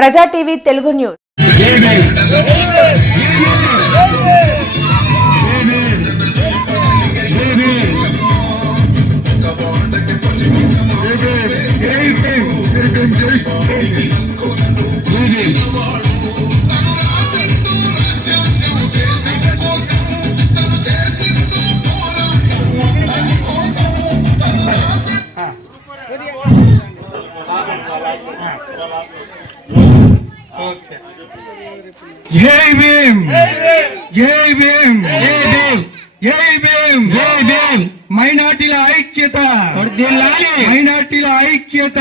ప్రజా TV Telugu news. జై భీమ్, జై భీమ్, జై భీమ్, జై భీమ్, జై భీమ్. మైనార్టీల ఐక్యత, మైనార్టీల ఐక్యత.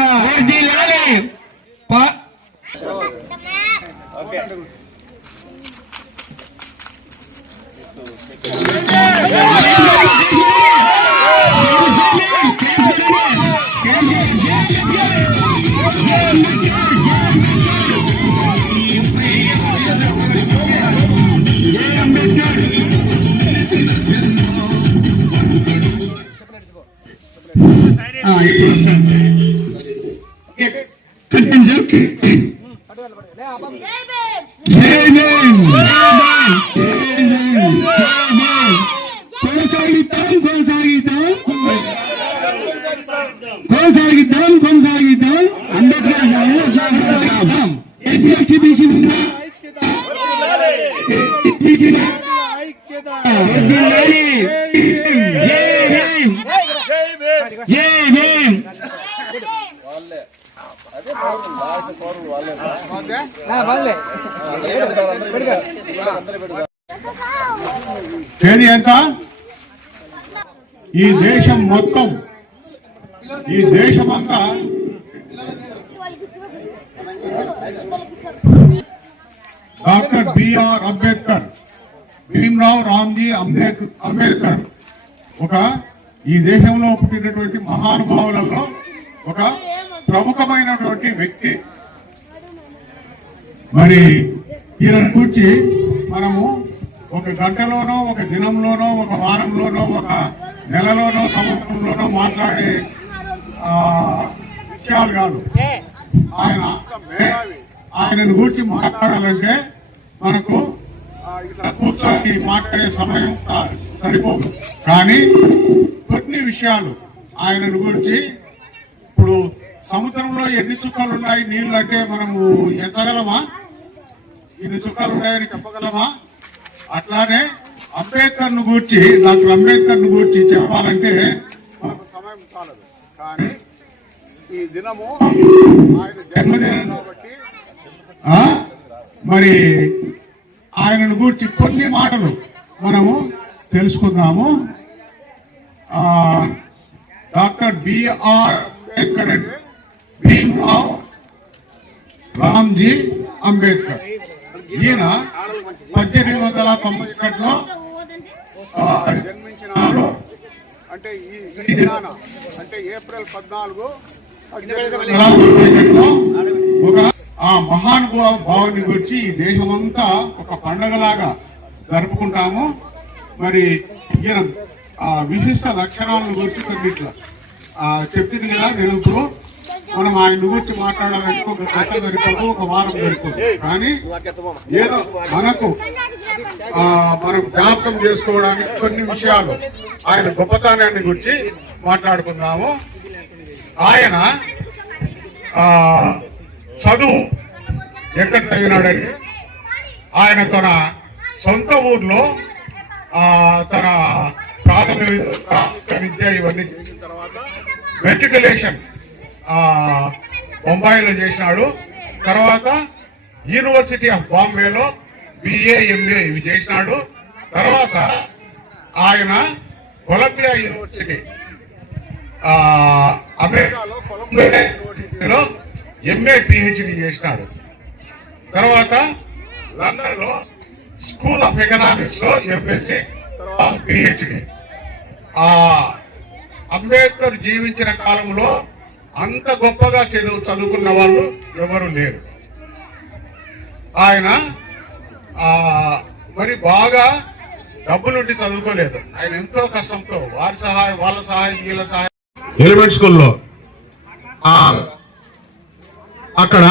కొనసాగిద్దాం అంబేద్కర్ ఎస్సీ ఎస్టీ బీసీ తేదీ ఎంత? ఈ దేశం మొత్తం, ఈ దేశమంతా డాక్టర్ బిఆర్ అంబేద్కర్, భీమ్రావ్ రామ్జీ అంబేద్కర్ ఒక ఈ దేశంలో పుట్టినటువంటి మహానుభావులలో ఒక ప్రముఖమైనటువంటి వ్యక్తి. మరి ఈయన గురించి మనము ఒక గంటలోనో, ఒక దినంలోనో, ఒక వారంలోనో, ఒక నెలలోనో, సంవత్సరంలోనో మాట్లాడే విషయాలు కాదు. ఆయనను గురించి మాట్లాడాలంటే మనకు కూర్చొని మాట్లాడే సమయం సరిపోదు. కానీ కొన్ని విషయాలు ఆయనను గురించి, ఇప్పుడు సముద్రంలో ఎన్ని చుక్కలు ఉన్నాయి నీళ్లు అంటే మనము ఎంచగలమా? ఇన్ని చుక్కలు ఉన్నాయని చెప్పగలమా? అట్లానే అంబేద్కర్ ను గూర్చి, డాక్టర్ అంబేద్కర్ ను గూర్చి చెప్పాలంటే మనకు సమయం చాలదు. కానీ ఈ దినము ఆయన జన్మదినం కాబట్టి మరి ఆయనను గూర్చి కొన్ని మాటలు మనము తెలుసుకుందాము. డాక్టర్ బిఆర్ అంబేద్కర్ అంటే భీమ్రావ్ రామ్జీ అంబేద్కర్. ఈయన 1891లో జన్మించినాడు. అంటే ఈ దినాన, అంటే ఏప్రిల్ 14 ఒక ఆ మహానుభావుని గురించి ఈ దేశమంతా ఒక పండగలాగా జరుపుకుంటాము. మరి ఈయన విశిష్ట లక్షణాలను గురించి కొన్నిట్లా చెప్తుంది కదా. నేను ఇప్పుడు మనం ఆయన గురించి మాట్లాడాలంటే ఒక గంట సరిపోదు, ఒక వారం సరిపోదు. కానీ ఏదో మనకు మనం జ్ఞాపకం చేసుకోవడానికి కొన్ని విషయాలు ఆయన గొప్పతనాన్ని గురించి మాట్లాడుకుందాము. ఆయన చదువు ఎక్కడ చదివినాడంటే ఆయన తన సొంత ఊర్లో తన ప్రాథమిక విద్య ఇవన్నీ చేసిన తర్వాత మెట్రికులేషన్ బొంబాయిలో చేసినాడు. తర్వాత యూనివర్సిటీ ఆఫ్ బాంబేలో బిఏ, ఎంఏ ఇవి చేసినాడు. తర్వాత ఆయన కొలంబియా యూనివర్సిటీ, అమెరికాలో కొలంబియా యూనివర్సిటీలో ఎంఏ పిహెచ్డి చేసినాడు. తర్వాత లండన్ లో స్కూల్ ఆఫ్ ఎకనామిక్స్ లో ఎంఎస్సీ, తర్వాత పిహెచ్డి. అంబేద్కర్ జీవించిన కాలంలో అంత గొప్పగా చదువుకున్న వాళ్ళు ఎవరు లేరు. ఆయన మరి బాగా డబ్బులుండి చదువుకోలేదు. ఆయన ఎంతో కష్టంతో వారి సహాయం, వాళ్ళ సహాయం, వీళ్ళ సహాయం, ఎలిమెంట్ స్కూల్లో అక్కడ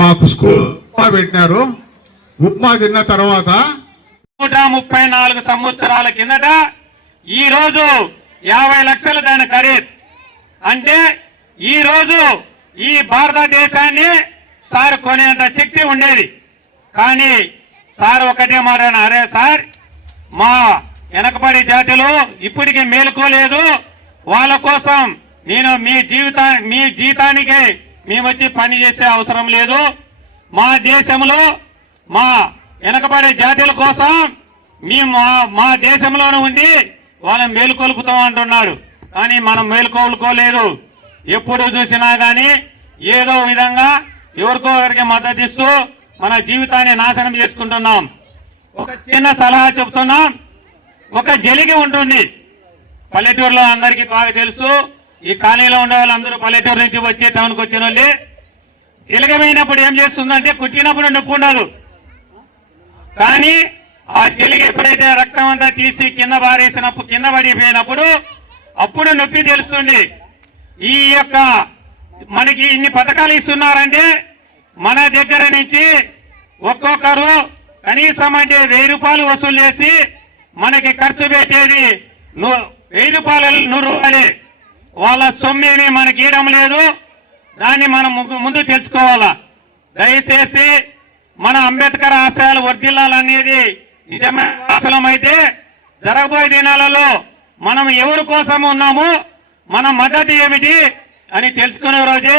మాకు స్కూల్ పెట్టినారు. ఉప్మా తిన్న తర్వాత 134 సంవత్సరాల కిందట ఈ రోజు 50 లక్షలు దాని ఖరీదు. అంటే ఈ రోజు ఈ భారతదేశాన్ని సార్ కొనేంత శక్తి ఉండేది. కానీ సార్ ఒకటే మాట, అరే సార్ మా వెనకబడి జాతిలో ఇప్పటికీ మేలుకోలేదు, వాళ్ళ కోసం నేను మీ జీతానికే మేము వచ్చి పని చేసే అవసరం లేదు. మా దేశంలో మా వెనకబడే జాతుల కోసం మేము మా దేశంలోనే ఉండి వాళ్ళని మేలుకొల్పుతాం అంటున్నారు. కానీ మనం మేలుకోలుకోలేదు. ఎప్పుడు చూసినా గాని ఏదో విధంగా ఎవరికో ఒకరికి మద్దతు ఇస్తూ మన జీవితాన్ని నాశనం చేసుకుంటున్నాం. ఒక చిన్న సలహా చెప్తున్నాం. ఒక జలిగి ఉంటుంది పల్లెటూరులో, అందరికీ బాగా తెలుసు. ఈ కాలనీలో ఉండే వాళ్ళందరూ పల్లెటూరు నుంచి వచ్చి టౌన్కి వచ్చిన వాళ్ళే. జలిగమైనప్పుడు ఏం చేస్తుందంటే కుట్టినప్పుడు నొప్పి ఉండదు, కానీ ఆ జలిగి ఎప్పుడైతే రక్తం అంతా తీసి కింద పడిపోయినప్పుడు అప్పుడు నొప్పి తెలుస్తుంది. ఈ యొక్క మనకి ఇన్ని పథకాలు ఇస్తున్నారంటే మన దగ్గర నుంచి ఒక్కొక్కరు కనీసం అంటే 1000 రూపాయలు వసూలు చేసి మనకి ఖర్చు పెట్టేది 1000 రూపాయలు 100 రూపాయలే. వాళ్ళ సొమ్మేమి మనకి ఇవ్వడం లేదు. దాన్ని మనం ముందు తెలుసుకోవాలా. దయచేసి మన అంబేద్కర్ ఆశయాలు వర్ధిల్లాలనేది నిజమైన ఆశలమైతే జరగబోయే దినాలలో మనం ఎవరి కోసం ఉన్నాము, మన మద్దతు ఏమిటి అని తెలుసుకునే రోజే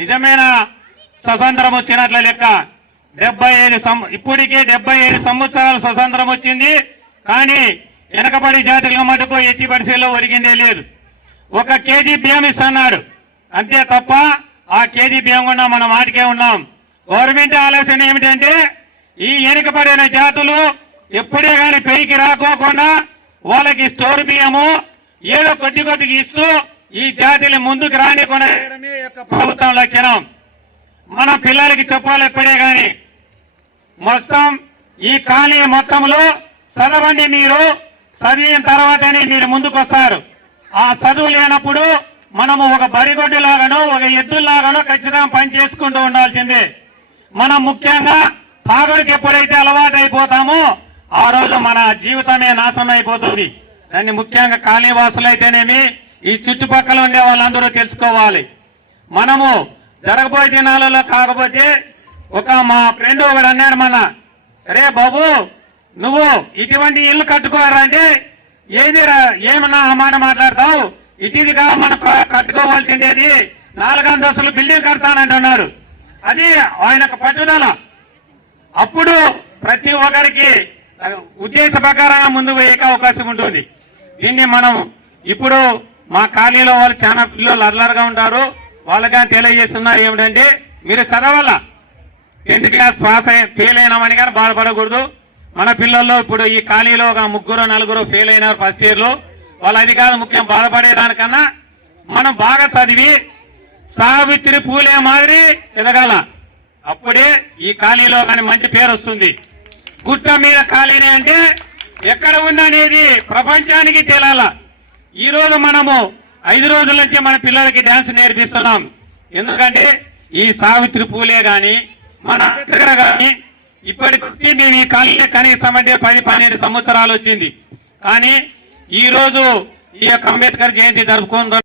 నిజమైన స్వతంత్రం వచ్చినట్ల లెక్క. ఇప్పటికే 75 సంవత్సరాల స్వతంత్రం వచ్చింది. కానీ వెనకబడి జాతుల మటుకు ఎట్టి పరిస్థితుల్లో ఒరిగిందే లేదు. 1 కేజీ బియ్యం ఇస్తున్నాడు అంతే తప్ప ఆ కేజీ బియ్యం కూడా మనం వాటికే ఉన్నాం. గవర్నమెంట్ ఆలోచన ఏమిటంటే ఈ వెనుకబడిన జాతులు ఎప్పుడే గాని పైకి రాకోకుండా వాళ్ళకి స్టోర్ బియ్యము ఏదో కొద్దిగా ఇస్తూ ఈ జాతిని ముందుకు రానికుండా ప్రభుత్వం లక్షణం. మన పిల్లలకి చెప్పాలి ఎప్పుడే గాని మొత్తం ఈ ఖాళీ మొత్తంలో చదవండి. మీరు చదివిన తర్వాతనే మీరు ముందుకు వస్తారు. ఆ చదువు లేనప్పుడు మనము ఒక బరిగొడ్డు లాగానో ఒక ఎద్దులాగానో ఖచ్చితంగా పని చేసుకుంటూ ఉండాల్సిందే. మనం ముఖ్యంగా తాగుడికి ఎప్పుడైతే అలవాటు అయిపోతామో ఆ రోజు మన జీవితమే నాశనం అయిపోతుంది. దాన్ని ముఖ్యంగా కాలనీవాసులైతేనేమి ఈ చుట్టుపక్కల ఉండే వాళ్ళందరూ తెలుసుకోవాలి. మనము జరగబోయే దినాలలో కాకపోతే మా ఫ్రెండ్ ఒకడు అన్నాడు మన, రే బాబు నువ్వు ఇటువంటి ఇల్లు కట్టుకోవాలంటే ఏమన్నా ఆ మాట మాట్లాడతావు, ఇటుదిగా మనం కట్టుకోవాల్సిందేది 4 అంతస్తులు బిల్డింగ్ కడతానంటున్నాడు. అది ఆయనకు పట్టుదల. అప్పుడు ప్రతి ఒక్కరికి ఉద్దేశ ప్రకారంగా ముందు వేయక అవకాశం ఉంటుంది. దీన్ని మనం ఇప్పుడు మా కాలనీలో వాళ్ళు చాలా పిల్లలు అల్లరిగా ఉంటారు. వాళ్ళగా తెలియజేస్తున్నారు ఏమిటంటే మీరు చదవాల, 10th క్లాస్ ఫెయిల్ అయినామని కానీ బాధపడకూడదు. మన పిల్లల్లో ఇప్పుడు ఈ కాలనీలో ఒక 3-4 ఫెయిల్ అయినారు ఫస్ట్ ఇయర్ లో. వాళ్ళు అది కాదు ముఖ్యం, బాధపడేదానికన్నా మనం బాగా చదివి సావిత్రి పూలే మాదిరి ఎదగాల. అప్పుడే ఈ కాలనీలో కానీ మంచి పేరు వస్తుంది. గుట్ట మీద కాలనీ అంటే ఎక్కడ ఉందనేది ప్రపంచానికి తేలాల. ఈ రోజు మనము 5 రోజుల నుంచి మన పిల్లలకి డాన్స్ నేర్పిస్తున్నాం. ఎందుకంటే ఈ సావిత్రి పూలే గాని మన దగ్గర గాని ఇప్పటికొచ్చి మేము ఈ కాలనీ కనీసం అంటే 10-12 సంవత్సరాలు వచ్చింది. కానీ ఈ రోజు ఈ యొక్క అంబేద్కర్ జయంతి జరుపుకుంటున్నాం.